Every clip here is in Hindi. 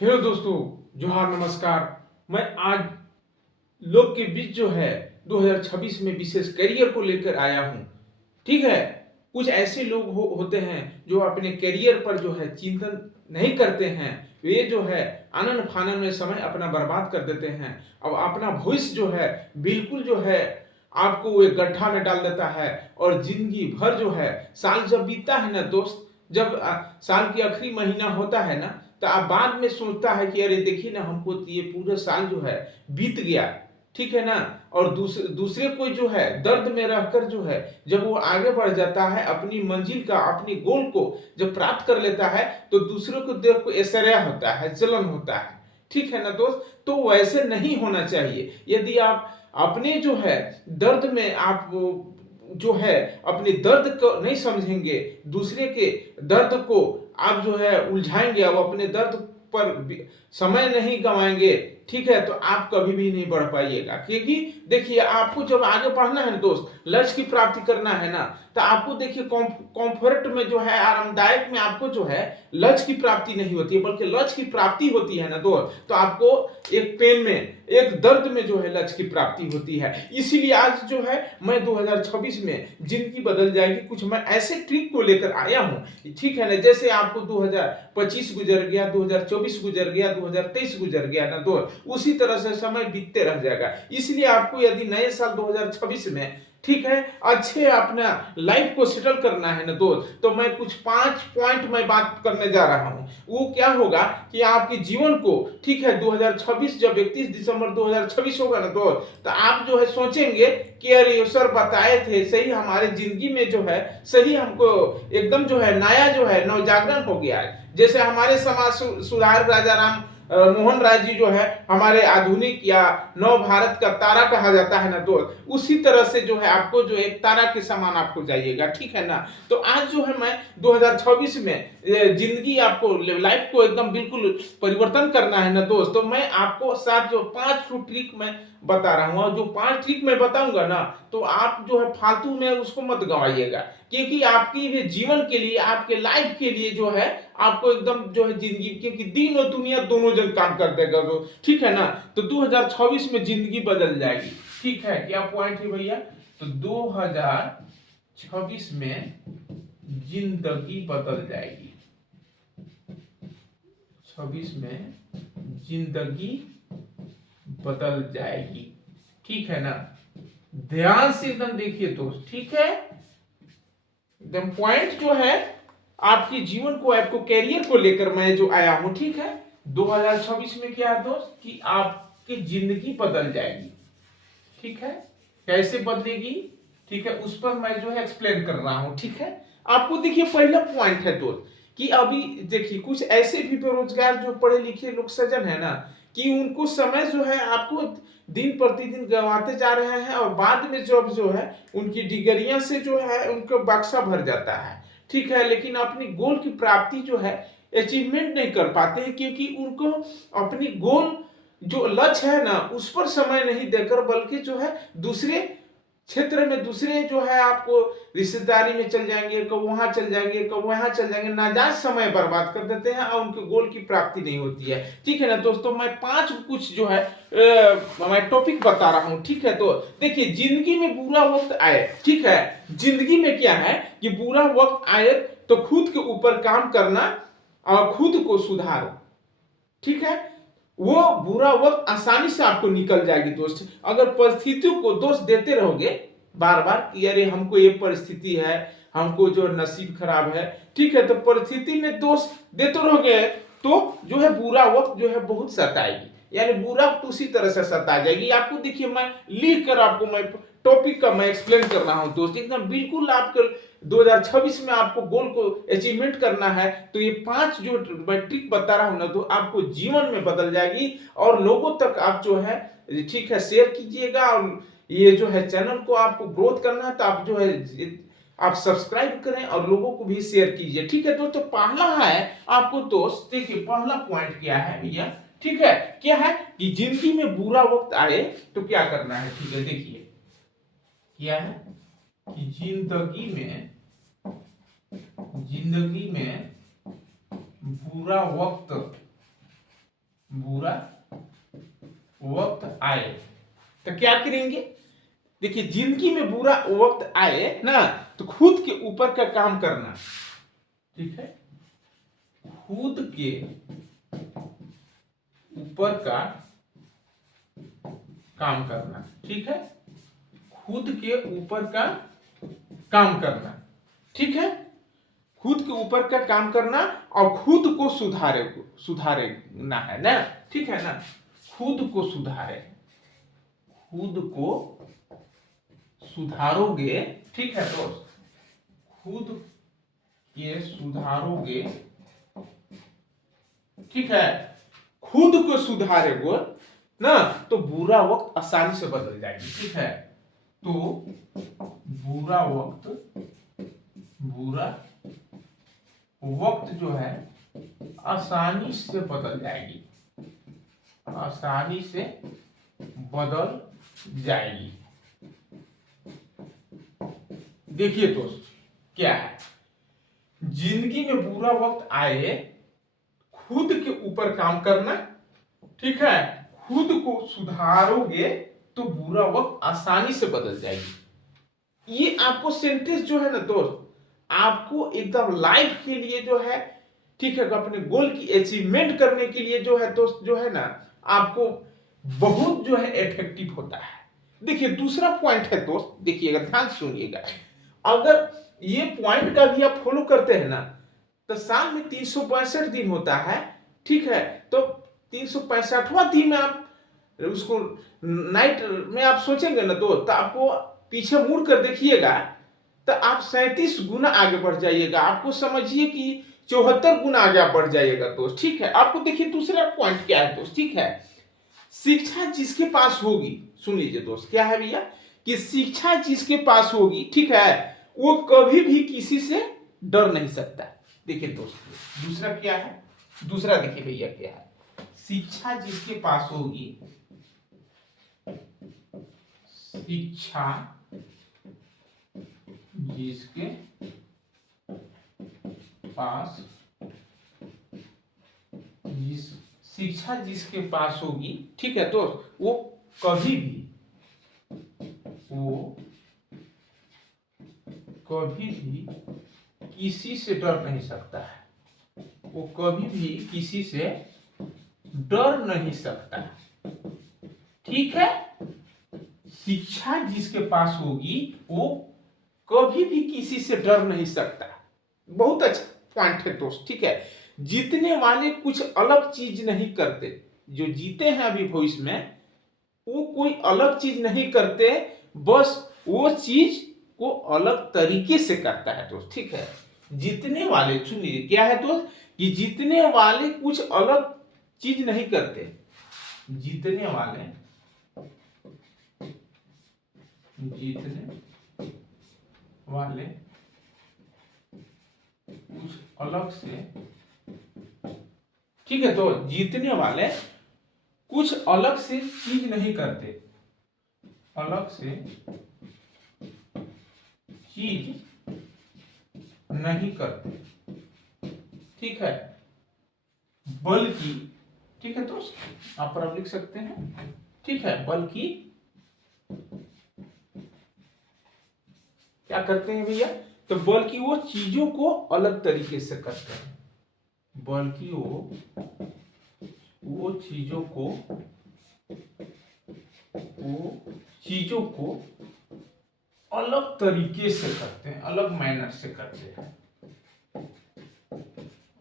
हेलो दोस्तों, जोहार नमस्कार। मैं आज लोग के बीच जो है 2026 में विशेष करियर को लेकर आया हूँ। ठीक है, कुछ ऐसे लोग होते हैं जो अपने करियर पर जो है चिंतन नहीं करते हैं। वे जो है आनन फानन में समय अपना बर्बाद कर देते हैं। अब अपना भविष्य जो है बिल्कुल जो है आपको वो एक गड्ढा में डाल देता है। और जिंदगी भर जो है साल जब बीतता है ना दोस्त, जब साल की आखिरी महीना होता है ना, तो आप बाद में सोचता है कि अरे देखिए ना, हमको तो ये पूरा साल जो है बीत गया। ठीक है ना। और दूसरे कोई जो है दर्द में रहकर जो है जब वो आगे बढ़ जाता है, अपनी मंजिल का अपनी गोल को जब प्राप्त कर लेता है, तो दूसरों को देख को ऐश्वर्य होता है, जलन होता है। ठीक है ना दोस्त, तो वैसे नहीं होना चाहिए। यदि आप अपने जो है दर्द में आप जो है अपने दर्द को नहीं समझेंगे, दूसरे के दर्द को आप जो है उलझाएंगे, अब अपने दर्द पर समय नहीं गंवाएंगे, ठीक है, तो आप कभी भी नहीं बढ़ पाइएगा। क्योंकि देखिए, आपको जब आगे बढ़ना है ना दोस्त, लक्ष्य की प्राप्ति करना है ना, तो आपको देखिए कंफर्ट में जो है, आरामदायक में आपको जो है लक्ष्य की प्राप्ति नहीं होती है, बल्कि लक्ष्य की प्राप्ति होती है ना दोस्त, तो आपको एक पेन में, एक दर्द में जो है लक्ष्य की प्राप्ति होती है। इसीलिए आज जो है मैं 2026 में जिंदगी बदल जाएगी कुछ मैं ऐसे ट्रिक को लेकर आया हूं। ठीक है ना, जैसे आपको 2025 गुजर गया, 2024 गुजर गया, 2023 गुजर गया ना दोस्त, उसी तरह से समय बीतते रह जाएगा। इसलिए आपको यदि नए साल 2026 में, ठीक है, अच्छे अपना लाइफ को सेटल करना है ना दोस्त, तो मैं कुछ 5 पॉइंट मैं बात करने जा रहा हूं। वो क्या होगा कि आपके जीवन को, ठीक है, 2026 जब 31 दिसंबर 2026 होगा ना दोस्त, तो आप जो है सोचेंगे कि अरे सर बताए थे सही, हमारे जिंदगी में जो है सही हमको एकदम जो है नया जो है नवजागरण हो गया है। जैसे हमारे समाज सुधारक राजा राम मोहन राय जी जो है हमारे आधुनिक या नव भारत का तारा कहा जाता है ना दोस्त, उसी तरह से जो है आपको जो एक तारा के समान आपको जाइएगा। ठीक है ना। तो आज जो है मैं 2026 में जिंदगी आपको लाइफ को एकदम बिल्कुल परिवर्तन करना है ना दोस्त, तो मैं आपको साथ जो 5 ट्रिक मैं बता रहा हूं, और जो 5 ट्रिक मैं बताऊंगा ना, तो आप जो है फालतू में उसको मत गवाइएगा। क्योंकि आपकी भी जीवन के लिए, आपके लाइफ के लिए जो है आपको एकदम जो है जिंदगी, क्योंकि दिन और दुनिया दोनों जन काम कर देगा तो, ठीक है ना। तो 2026 में जिंदगी बदल जाएगी। ठीक है, क्या पॉइंट है भैया? तो 2026 में जिंदगी बदल जाएगी। 26 में जिंदगी बदल जाएगी। ठीक है ना। ध्यान से एकदम देखिए दोस्त, ठीक है। एकदम पॉइंट जो है आपके जीवन को, आपको कैरियर को लेकर मैं जो आया हूं, ठीक है। 2026 में क्या है दोस्त कि आपकी जिंदगी बदल जाएगी। ठीक है, कैसे बदलेगी, ठीक है, उस पर मैं जो है एक्सप्लेन कर रहा हूं। ठीक है, आपको देखिए पहला पॉइंट है दोस्त कि अभी देखिए कुछ ऐसे भी बेरोजगार जो पढ़े लिखे लोग सज्जन है ना, कि उनको समय जो है आपको दिन प्रतिदिन गंवाते जा रहे हैं, और बाद में जब जो है उनकी डिग्रियां से जो है उनका बक्सा भर जाता है। ठीक है, लेकिन अपनी गोल की प्राप्ति जो है अचीवमेंट नहीं कर पाते हैं, क्योंकि उनको अपनी गोल जो लक्ष्य है ना उस पर समय नहीं देकर, बल्कि जो है दूसरे क्षेत्र में, दूसरे जो है आपको रिश्तेदारी में चल जाएंगे, कब वहां चल जाएंगे, कब वहां चल जाएंगे, नाजायज समय बर्बाद कर देते हैं और उनके गोल की प्राप्ति नहीं होती है। ठीक है ना दोस्तों, मैं 5 कुछ जो है मैं टॉपिक बता रहा हूं। ठीक है, तो देखिए, जिंदगी में बुरा वक्त आए, ठीक है, जिंदगी में क्या है कि बुरा वक्त आए तो खुद के ऊपर काम करना और खुद को सुधारो। ठीक है, वो बुरा वक्त आसानी से आपको निकल जाएगी दोस्त। अगर परिस्थितियों को दोष देते रहोगे बार बार कि अरे हमको ये परिस्थिति है, हमको जो नसीब खराब है, ठीक है, तो परिस्थिति में दोष देते रहोगे तो जो है बुरा वक्त जो है बहुत सताएगी, यानी बुरा वक्त उसी तरह से सता जाएगी आपको। देखिए, मैं लिख कर आपको मैं टॉपिक का मैं एक्सप्लेन कर रहा हूं दोस्त, एकदम बिल्कुल आपके 2026 में आपको गोल को अचीवमेंट करना है, तो ये 5 जो मैं ट्रिक बता रहा हूं ना, तो आपको जीवन में बदल जाएगी। और लोगों तक आप जो है, ठीक है, शेयर कीजिएगा। और ये जो है चैनल को आपको ग्रोथ करना है, तो आप जो है आप सब्सक्राइब करें और लोगों को भी शेयर कीजिए। ठीक है दोस्तों, पहला है आपको दोस्त, देखिए पहला पॉइंट क्या है भैया, ठीक है, क्या है कि जिंदगी में बुरा वक्त आए तो क्या करना है। ठीक है, देखिए क्या है कि जिंदगी में बुरा वक्त बुरा वक्त आए तो क्या करेंगे? देखिए, जिंदगी में बुरा वक्त आए ना तो खुद के ऊपर का काम करना, ठीक है, खुद के ऊपर का काम करना, ठीक है, खुद के ऊपर का काम करना, ठीक है, खुद के ऊपर का काम करना और खुद को सुधारना है ना, ठीक है ना, खुद को सुधारे, खुद को सुधारोगे, ठीक है दोस्त, खुद ये सुधारोगे, ठीक है, खुद को सुधारोगे ना तो बुरा वक्त आसानी से बदल जाएगी, ठीक है, तो बुरा वक्त जो है आसानी से बदल जाएगी, आसानी से बदल जाएगी। देखिए दोस्त, क्या है, जिंदगी में बुरा वक्त आए खुद के ऊपर काम करना, ठीक है, खुद को सुधारोगे तो बुरा वक्त आसानी से बदल जाएगी। ये आपको सेंटेंस जो है ना दोस्त, आपको एकदम लाइफ के लिए जो है, ठीक है, अपने गोल की अचीवमेंट करने के लिए जो है दोस्त, जो है ना, आपको बहुत जो है इफेक्टिव होता है। देखिए, दूसरा पॉइंट है दोस्त, देखिएगा, ध्यान सुनिएगा, अगर ये पॉइंट का भी आप फॉलो करते हैं ना तो साल में 365 दिन होता है, ठीक है, तो 365वां दिन में आप उसको नाइट में आप सोचेंगे ना तो आपको पीछे मुड़ कर देखिएगा तो आप 37 गुना आगे बढ़ जाइएगा, आपको समझिए कि 74 गुना आगे बढ़ जाइएगा दोस्त, ठीक है। आपको देखिए दूसरा पॉइंट क्या है दोस्त, ठीक है, शिक्षा जिसके पास होगी, सुन लीजिए दोस्त, क्या है भैया, कि शिक्षा जिसके पास होगी, ठीक है, वो कभी भी किसी से डर नहीं सकता। देखिए दोस्त, दूसरा क्या है, दूसरा देखिए भैया क्या है, शिक्षा जिसके पास होगी, शिक्षा जिसके पास, शिक्षा जिसके पास होगी, ठीक है, तो वो कभी भी किसी से डर नहीं सकता है, वो कभी भी किसी से डर नहीं सकता, ठीक है, शिक्षा जिसके पास होगी वो कभी भी किसी से डर नहीं सकता। बहुत अच्छा पॉइंट है दोस्त, ठीक है, जीतने वाले कुछ अलग चीज नहीं करते, जो जीते हैं अभी भविष्य में वो कोई अलग चीज नहीं करते, बस वो चीज को अलग तरीके से करता है दोस्त, ठीक है, जीतने वाले, सुनिए क्या है दोस्त, कि जीतने वाले कुछ अलग चीज नहीं करते, जीतने वाले कुछ अलग से, ठीक है, तो जीतने वाले कुछ अलग से चीज नहीं करते, अलग से चीज नहीं करते, ठीक है, बल्कि, ठीक है दोस्त, आप पर लिख सकते हैं, ठीक है, बल्कि क्या करते हैं भैया, तो बल्कि वो चीजों को अलग तरीके से करते हैं, बल्कि वो चीजों को अलग तरीके से करते हैं, अलग मैनर से करते हैं,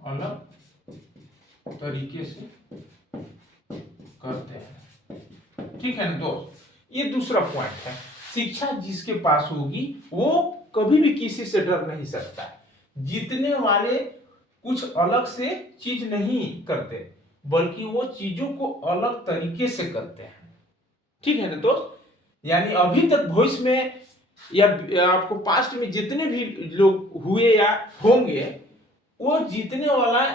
अलग तरीके से करते हैं, ठीक है ना दोस्त, ये दूसरा पॉइंट है, शिक्षा जिसके पास होगी वो कभी भी किसी से डर नहीं सकता, जीतने वाले कुछ अलग से चीज नहीं करते, बल्कि वो चीजों को अलग तरीके से करते हैं, ठीक है ना दोस्त, यानी अभी तक भविष्य में या आपको पास्ट में जितने भी लोग हुए या होंगे, वो जीतने वाला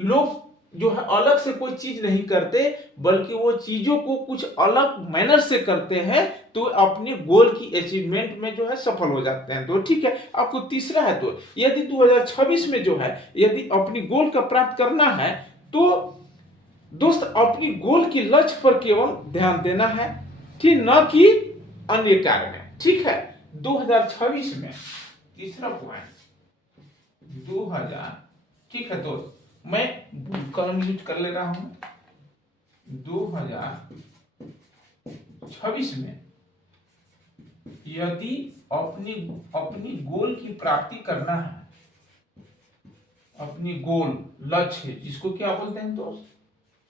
लोग जो है अलग से कोई चीज नहीं करते, बल्कि वो चीजों को कुछ अलग मैनर से करते हैं, तो अपने गोल की अचीवमेंट में जो है सफल हो जाते हैं। तो ठीक है, आपको तीसरा है, तो यदि 2026 में जो है यदि अपनी गोल का प्राप्त करना है तो दोस्त अपनी गोल की लक्ष्य पर केवल ध्यान देना है, ठीक, न कि अन्य कार्य में। ठीक है, 2026 में तीसरा पॉइंट 2000, ठीक है दोस्त, मैं कलम यूज कर ले रहा हूं। 2026 में यदि अपनी अपनी गोल की प्राप्ति करना है, अपनी गोल लक्ष्य जिसको क्या बोलते हैं दोस्त,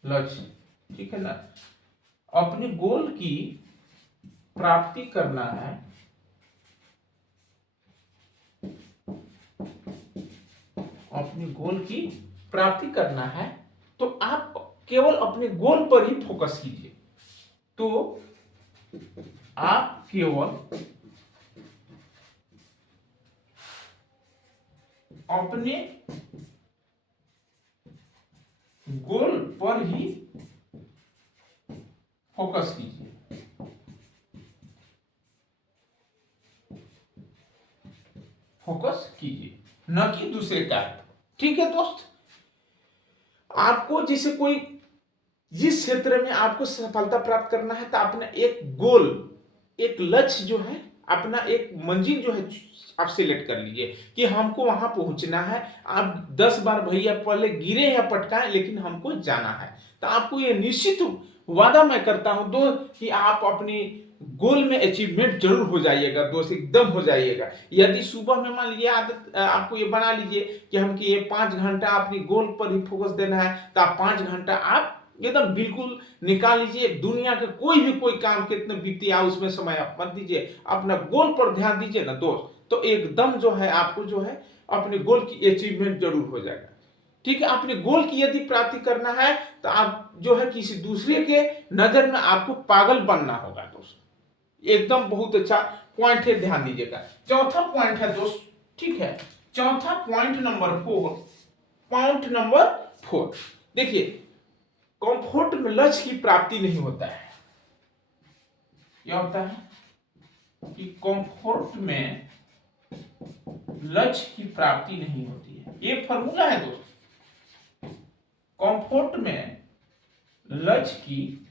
लक्ष्य, ठीक है ना, अपनी गोल की प्राप्ति करना है, अपनी गोल की प्राप्ति करना है, तो आप केवल अपने गोल पर ही फोकस कीजिए। तो आप केवल अपने गोल पर ही फोकस कीजिए। फोकस कीजिए, न कि दूसरे कार्य। ठीक है दोस्त, आपको जैसे कोई जिस क्षेत्र में आपको सफलता प्राप्त करना है, तो अपना एक गोल, एक लक्ष्य जो है, अपना एक मंजिल जो है आप सिलेक्ट कर लीजिए कि हमको वहां पहुंचना है। आप 10 बार भैया पहले गिरे या पटकाए, लेकिन हमको जाना है। तो आपको ये निश्चित वादा मैं करता हूं दोस्त कि आप अपनी गोल में अचीवमेंट जरूर हो जाइएगा दोस्त, एकदम हो जाइएगा। यदि सुबह में मान लीजिए आदत आपको ये बना लीजिए कि हम कि ये 5 घंटा अपनी गोल पर ही फोकस देना है, तो आप 5 घंटा आप एकदम बिल्कुल निकाल लीजिए। दुनिया के कोई काम कितने बीती आ उसमें समय आप मत दीजिए, अपना गोल पर ध्यान दीजिए ना दोस्त, तो एकदम जो है आपको जो है अपने गोल की अचीवमेंट जरूर हो जाएगा। ठीक है, अपने गोल की यदि प्राप्ति करना है, तो आप जो है किसी दूसरे के नजर में आपको पागल बनना होगा दोस्त। एकदम बहुत अच्छा पॉइंट है, ध्यान दीजिएगा। चौथा पॉइंट है दोस्त, ठीक है, चौथा पॉइंट नंबर 4, पॉइंट नंबर 4, देखिए, कंफर्ट में लक्ष्य की प्राप्ति नहीं होता है। क्या होता है कि कंफर्ट में लक्ष्य की प्राप्ति नहीं होती है। ये फॉर्मूला है दोस्त, कंफर्ट में लक्ष्य की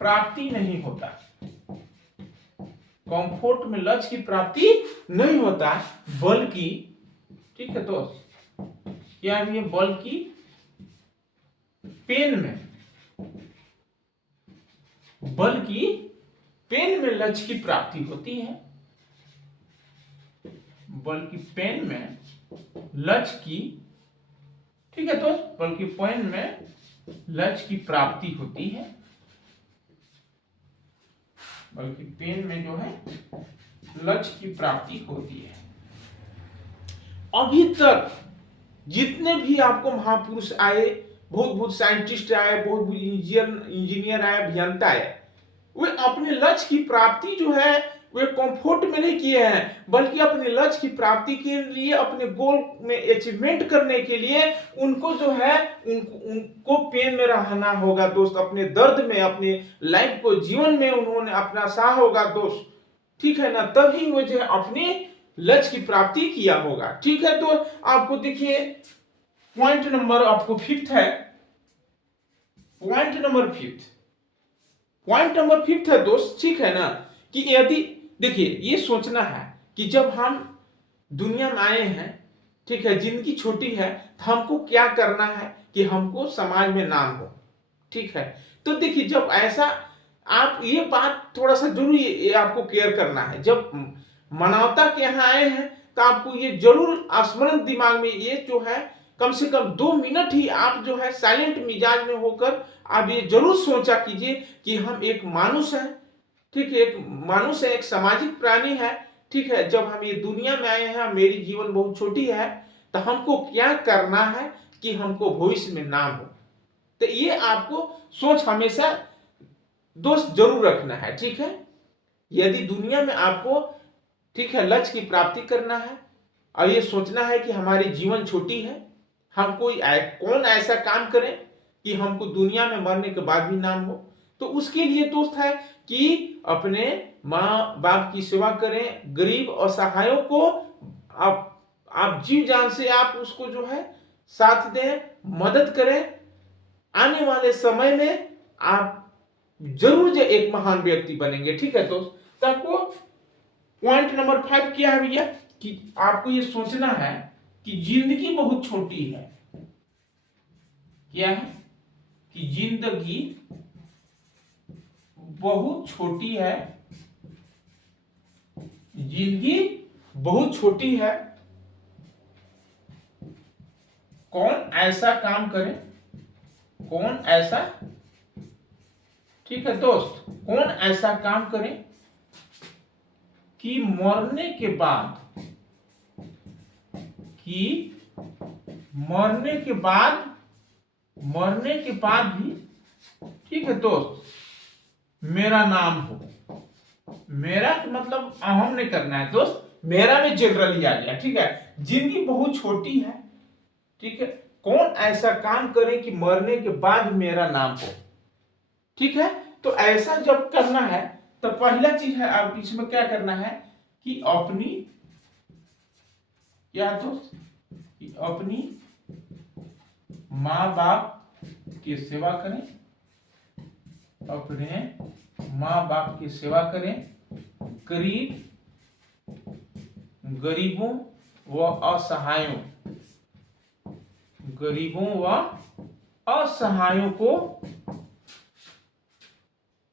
प्राप्ति नहीं होता, कंफर्ट में लक्ष्य की प्राप्ति नहीं होता, बल्कि, ठीक है दोस्त, क्या है ये, बल्कि पेन में लक्ष्य की प्राप्ति होती है, बल्कि पेन में लक्ष्य की, ठीक है दोस्त, बल्कि पेन में लक्ष्य की प्राप्ति होती है, बल्कि पेन में जो है लक्ष्य की प्राप्ति होती है। अभी तक जितने भी आपको महापुरुष आए, बहुत साइंटिस्ट आए, बहुत इंजीनियर आए, अभियंता आए, वे अपने लक्ष्य की प्राप्ति जो है वे कंफर्ट में नहीं किए हैं, बल्कि अपने लक्ष्य की प्राप्ति के लिए, अपने गोल में अचीवमेंट करने के लिए उनको जो है उनको पेन में रहना होगा दोस्त, अपने दर्द में, अपने लाइफ को, जीवन में उन्होंने अपना सहा होगा दोस्त। ठीक है ना, तभी वो जो है अपने लक्ष्य की प्राप्ति किया होगा। ठीक है, तो आपको देखिए पॉइंट नंबर आपको 5th है, point number 5th, point number 5th है दोस्त, ठीक है ना, कि यदि देखिए ये सोचना है कि जब हम दुनिया में आए हैं, ठीक है, जिंदगी छोटी है, तो हमको क्या करना है कि हमको समाज में नाम हो। ठीक है, तो देखिए जब ऐसा, आप ये बात थोड़ा सा जरूर ये आपको केयर करना है, जब मानवता के यहाँ आए हैं, तो आपको ये जरूर स्मरण दिमाग में ये जो है कम से कम 2 मिनट ही आप जो है साइलेंट मिजाज में होकर आप ये जरूर सोचा कीजिए कि हम एक मानुष है, ठीक है, एक मानुष है, एक सामाजिक प्राणी है। ठीक है, जब हम ये दुनिया में आए हैं, मेरी जीवन बहुत छोटी है, तो हमको क्या करना है कि हमको भविष्य में नाम हो। तो ये आपको सोच हमेशा दोस्त जरूर रखना है। ठीक है, यदि दुनिया में आपको, ठीक है, लक्ष्य की प्राप्ति करना है और ये सोचना है कि हमारी जीवन छोटी है, हम कौन ऐसा काम करें कि हमको दुनिया में मरने के बाद भी नाम हो, तो उसके लिए दोस्त है कि अपने माँ बाप की सेवा करें, गरीब असहायों को आप जीव जान से आप उसको जो है साथ दें, मदद करें। आने वाले समय में आप जरूर जो एक महान व्यक्ति बनेंगे। ठीक है दोस्त, तो आपको पॉइंट नंबर 5 क्या है भैया कि आपको ये सोचना है कि जिंदगी बहुत छोटी है। क्या है कि जिंदगी बहुत छोटी है, जिंदगी बहुत छोटी है। कौन ऐसा काम करे, कौन ऐसा, ठीक है दोस्त, कौन ऐसा काम करे कि मरने के बाद, कि मरने के बाद, मरने के बाद भी, ठीक है दोस्त, मेरा नाम हो। मेरा मतलब अहम नहीं करना है दोस्त, मेरा में जनरली आ गया। ठीक है, जिंदगी बहुत छोटी है। ठीक है, कौन ऐसा काम करे कि मरने के बाद मेरा नाम हो। ठीक है, तो ऐसा जब करना है तो पहला चीज है आप इसमें क्या करना है कि अपनी, क्या दोस्त, कि अपनी माँ बाप की सेवा करें, अपने माँ बाप की सेवा करें, गरीबों व असहायों, गरीबों व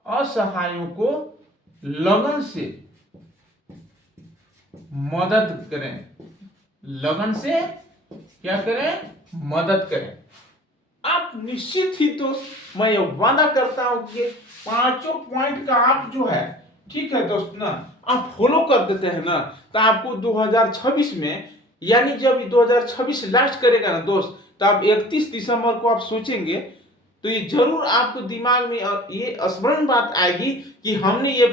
असहायों को लगन से मदद करें, लगन से क्या करें, मदद करें। आप निश्चित ही, तो मैं ये वादा करता हूं कि पांचों पॉइंट का आप जो है, ठीक है दोस्त ना, आप फॉलो कर देते हैं ना, तो आपको 2026 में, यानी जब 2026 लास्ट करेगा ना दोस्त, तो आप 31 दिसंबर को आप सोचेंगे तो ये जरूर आपको दिमाग में ये स्मरण बात आएगी कि हमने ये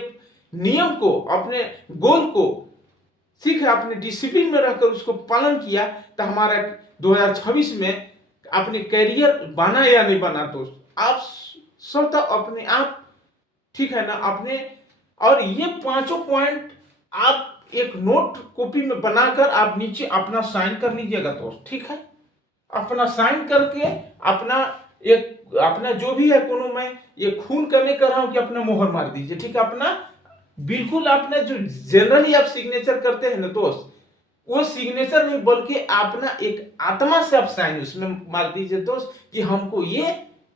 नियम को, अपने गोल को सीख है, अपने डिसिप्लिन में रहकर उसको पालन किया, तो हमारा 2026 में अपने करियर बना या नहीं बना दोस्त, आप स्वतः अपने आप, ठीक है ना, अपने, और ये पांचों पॉइंट आप एक नोट कॉपी में बनाकर आप नीचे अपना साइन कर लीजिएगा दोस्त। ठीक है, अपना साइन करके अपना एक, अपना जो भी है, कोनो मैं ये खून करने कर रहा हूं कि अपना मोहर मार दीजिए। ठीक है, अपना बिल्कुल अपना जो जनरली आप सिग्नेचर करते हैं ना दोस्त, वो सिग्नेचर नहीं बल्कि अपना एक आत्मा से आप साइन उसमें मार दीजिए दोस्त कि हमको ये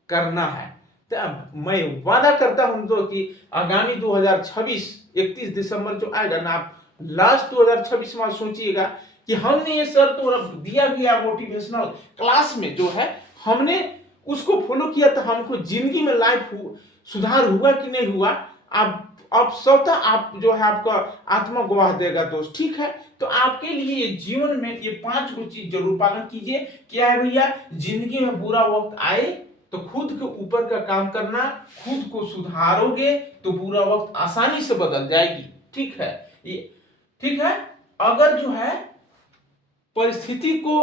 करना है। तो मैं वादा करता हूं तो कि आगामी 2026 31 दिसंबर जो आएगा ना, आप लास्ट 2026 में सोचिएगा कि हमने ये सर तो दिया गया मोटिवेशनल क्लास में जो है, हमने उसको फॉलो किया तो हमको जिंदगी में लाइफ सुधार हुआ कि नहीं हुआ, आप स्वतः आप जो है आपका आत्मा गवाह देगा दोस्त। ठीक है, तो आपके लिए जीवन में ये 5 को चीज जरूर पालन कीजिए। क्या है भैया, जिंदगी में बुरा वक्त आए तो खुद के ऊपर का काम करना, खुद को सुधारोगे तो बुरा वक्त आसानी से बदल जाएगी। ठीक है, ये ठीक है, अगर जो है परिस्थिति को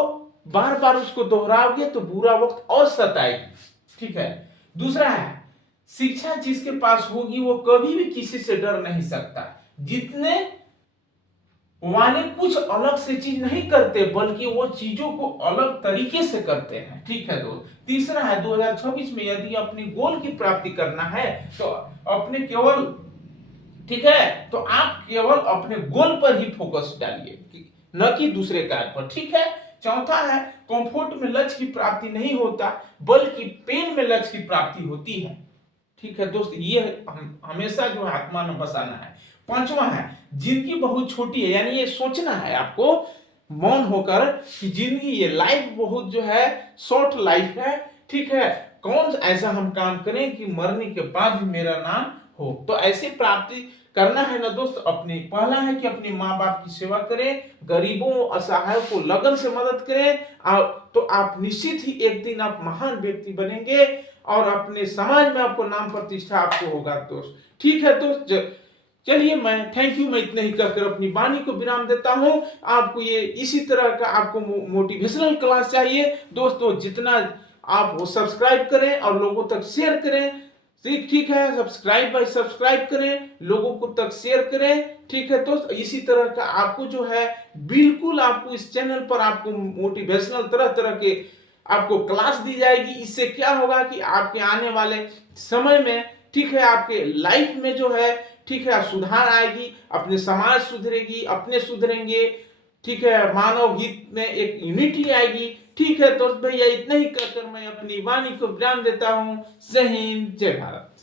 बार बार उसको दोहराओगे तो बुरा वक्त और सताएगी। ठीक है, दूसरा है शिक्षा जिसके पास होगी वो कभी भी किसी से डर नहीं सकता। जितने वाले कुछ अलग से चीज नहीं करते बल्कि वो चीजों को अलग तरीके से करते हैं। ठीक है दोस्त, तीसरा है 2026 में यदि अपने गोल की प्राप्ति करना है तो अपने केवल, ठीक है, तो आप केवल अपने गोल पर ही फोकस डालिए, न कि दूसरे कार्य पर। ठीक है, चौथा है कंफर्ट में लक्ष्य की प्राप्ति नहीं होता बल्कि पेन में लक्ष्य की प्राप्ति होती है। ठीक है दोस्त, ये हमेशा जो है आत्मा में बसाना है। पांचवा है जिंदगी बहुत छोटी है, यानी ये सोचना है आपको मौन होकर कि जिंदगी, ये लाइफ बहुत जो है शॉर्ट लाइफ है। ठीक है, कौन ऐसा हम काम करें कि मरने के बाद भी मेरा नाम हो। तो ऐसे प्राप्ति करना है ना दोस्त, अपनी पहला है कि अपने माँ बाप की सेवा करें, गरीबों असहायों को लगन से मदद करें, तो आप निश्चित ही एक दिन आप महान व्यक्ति बनेंगे और अपने समाज में आपको नाम प्रतिष्ठा आपको होगा दोस्त। ठीक है दोस्त, चलिए मैं थैंक यू, मैं इतने ही कहकर अपनी वाणी को विराम देता हूं। आपको ये इसी तरह का आपको मोटिवेशनल क्लास चाहिए दोस्तों, जितना आप वो सब्सक्राइब करें और लोगों तक शेयर करें। ठीक है, सब्सक्राइब करें, लोगों को तक शेयर करें। ठीक है दोस्त, इसी तरह का आपको जो है बिल्कुल आपको इस चैनल पर आपको मोटिवेशनल तरह तरह के आपको क्लास दी जाएगी। इससे क्या होगा कि आपके आने वाले समय में, ठीक है, आपके लाइफ में जो है, ठीक है, सुधार आएगी, अपने समाज सुधरेगी, अपने सुधरेंगे, ठीक है, मानव हित में एक यूनिटी आएगी। ठीक है, तो भैया इतना ही कहकर मैं अपनी वाणी को विराम देता हूँ। जय हिंद, जय भारत।